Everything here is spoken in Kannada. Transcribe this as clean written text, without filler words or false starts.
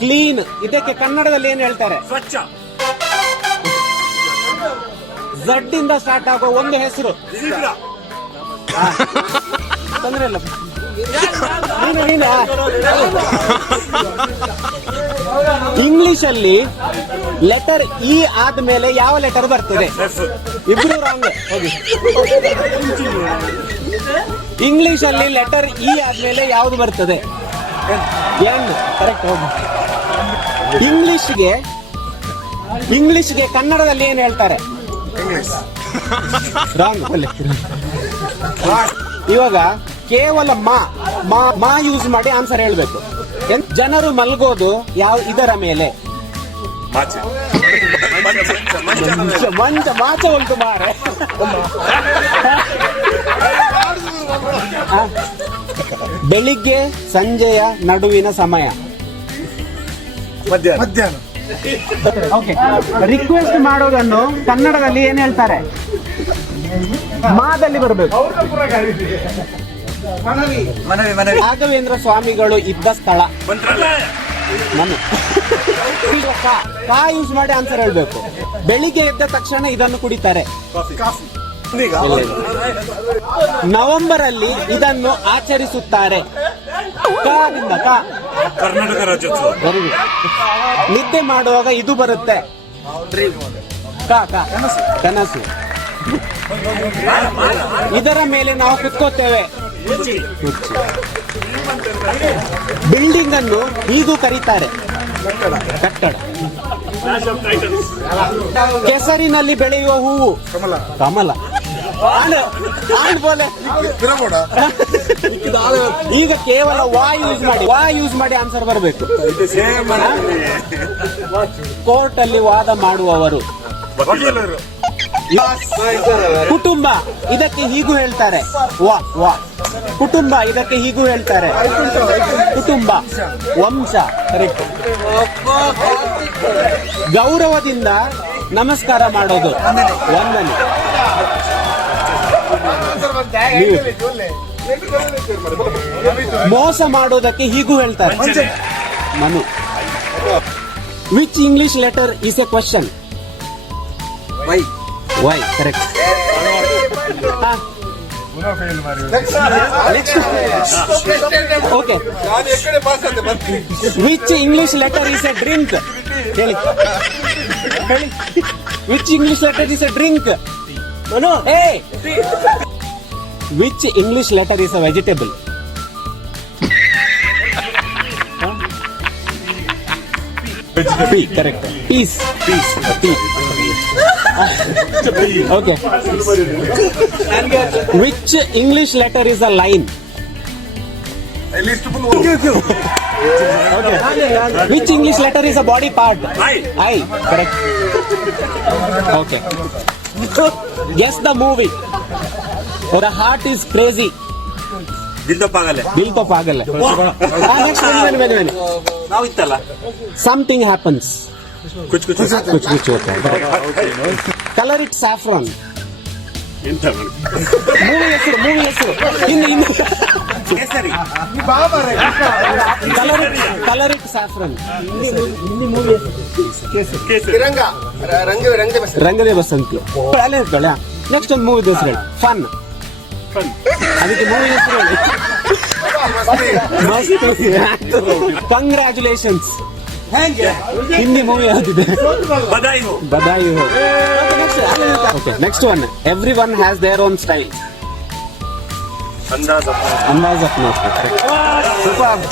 ಕ್ಲೀನ್ ಇದಕ್ಕೆ ಕನ್ನಡದಲ್ಲಿ ಏನ್ ಹೇಳ್ತಾರೆ? ಸ್ವಚ್ಛ. ಝಡ್ ಇಂದ ಸ್ಟಾರ್ಟ್ ಆಗೋ ಒಂದು ಹೆಸರು. ಶೀಘ್ರ. ತೊಂದ್ರೆ ಇಲ್ಲ. ನೀನು ಇಂಗ್ಲಿಷ್ ಅಲ್ಲಿ ಲೆಟರ್ ಇ ಆದ್ಮೇಲೆ ಯಾವ ಲೆಟರ್ ಬರ್ತದೆ? ಇಬ್ರು ರಾಂಗ್. ಹೋಗಿ. ಇಂಗ್ಲಿಷ್ ಅಲ್ಲಿ ಲೆಟರ್ ಇ ಆದ್ಮೇಲೆ ಯಾವ್ದು ಬರ್ತದೆ? ಎನ್. ಕರೆಕ್ಟ್. ಹೋಗಿ. ಇಂಗ್ಲಿಷ್ಗೆ ಕನ್ನಡದಲ್ಲಿ ಏನ್ ಹೇಳ್ತಾರೆ? ರಾಂಗ್. ಇವಾಗ ಕೇವಲ ಮಾ ಯೂಸ್ ಮಾಡಿ ಆನ್ಸರ್ ಹೇಳ್ಬೇಕು. ಜನರು ಮಲ್ಗೋದು ಯಾವ ಇದರ ಮೇಲೆ? ಮಾಚ ಉಂಟು ಮಾರೆ. ಬೆಳಿಗ್ಗೆ ಸಂಜೆಯ ನಡುವಿನ ಸಮಯ. ಮಧ್ಯಾಹ್ನ. ಓಕೆ. ರಿಕ್ವೆಸ್ಟ್ ಮಾಡೋದನ್ನು ಕನ್ನಡದಲ್ಲಿ ಏನ್ ಹೇಳ್ತಾರೆ? ಮಾದಲ್ಲಿ ಬರಬೇಕು. ರಾಘವೇಂದ್ರ ಸ್ವಾಮಿಗಳು ಇದ್ದ ಸ್ಥಳ. ಮನೆ. ಕಾ ಯೂಸ್ ಮಾಡಿ ಆನ್ಸರ್ ಹೇಳ್ಬೇಕು. ಬೆಳಿಗ್ಗೆ ಎದ್ದ ತಕ್ಷಣ ಇದನ್ನು ಕುಡಿತಾರೆ. ನವೆಂಬರ್ ಅಲ್ಲಿ ಇದನ್ನು ಆಚರಿಸುತ್ತಾರೆ. ಕರ್ನಾಟಕ ರಾಜ್ಯೋತ್ಸವ. ನಿದ್ದೆ ಮಾಡುವಾಗ ಇದು ಬರುತ್ತೆ. ಕನಸು. ಇದರ ಮೇಲೆ ನಾವು ಕುತ್ಕೋತೇವೆ. ಬಿಲ್ಡಿಂಗ್ ಅನ್ನು ಹೀಗೂ ಕರೀತಾರೆ. ಕಟ್ಟಡ. ಕೆಸರಿನಲ್ಲಿ ಬೆಳೆಯುವ ಹೂವು. ಕಮಲ. ಈಗ ಕೇವಲ ವಾ ಯೂಸ್ ಮಾಡಿ ಆನ್ಸರ್ ಬರಬೇಕು. ಕೋರ್ಟ್ ಅಲ್ಲಿ ವಾದ ಮಾಡುವವರು. ಕುಟುಂಬ ಇದಕ್ಕೆ ಹೀಗೂ ಹೇಳ್ತಾರೆ. ವಾ. ಕುಟುಂಬ ಇದಕ್ಕೆ ಹೀಗೂ ಹೇಳ್ತಾರೆ. ಕುಟುಂಬ. ವಂಶ. ಕರೆಕ್ಟ್. ಗೌರವದಿಂದ ನಮಸ್ಕಾರ ಮಾಡೋದು. ವಂದನೆ. ಮೋಸ ಮಾಡೋದಕ್ಕೆ ಹೀಗೂ ಹೇಳ್ತಾರೆ. Manu. Which English letter is a question? Y. Correct. Okay. Which English letter is a drink? ಹೇಳಿ. Which English letter is a drink? Which English letter is a vegetable? P. Correct. Peas. Okay. Which English letter is a line? Okay. Which English letter is a body part? I. Correct. Okay. Guess the movie. Or a heart is crazy. ದಿಲ್ ತೋ ಪಾಗಲ್. Next one. ನಾವು ಇತ್ತಲ್ಲ. Something happens. ಕುಚ್ होता है. Color it saffron. ಮೂವಿ ಹೆಸರು. ಇನ್ನು colour it saffron. Rang De Basanti. Next ಒಂದು ಮೂವಿ ಹೆಸರು ಹೇಳಿ. ಫನ್. ಅದಕ್ಕೆ ಮೂವಿ ಹೆಸರು ಹೇಳಿ. ಕಂಗ್ರ್ಯಾಚುಲೇಷನ್ಸ್. ಹಿಂದಿ ಮೂವಿ ಯಾವ್ದಿದೆ? Badhaai Ho. Next one. Every one has their own style. Andaz Apna. Super.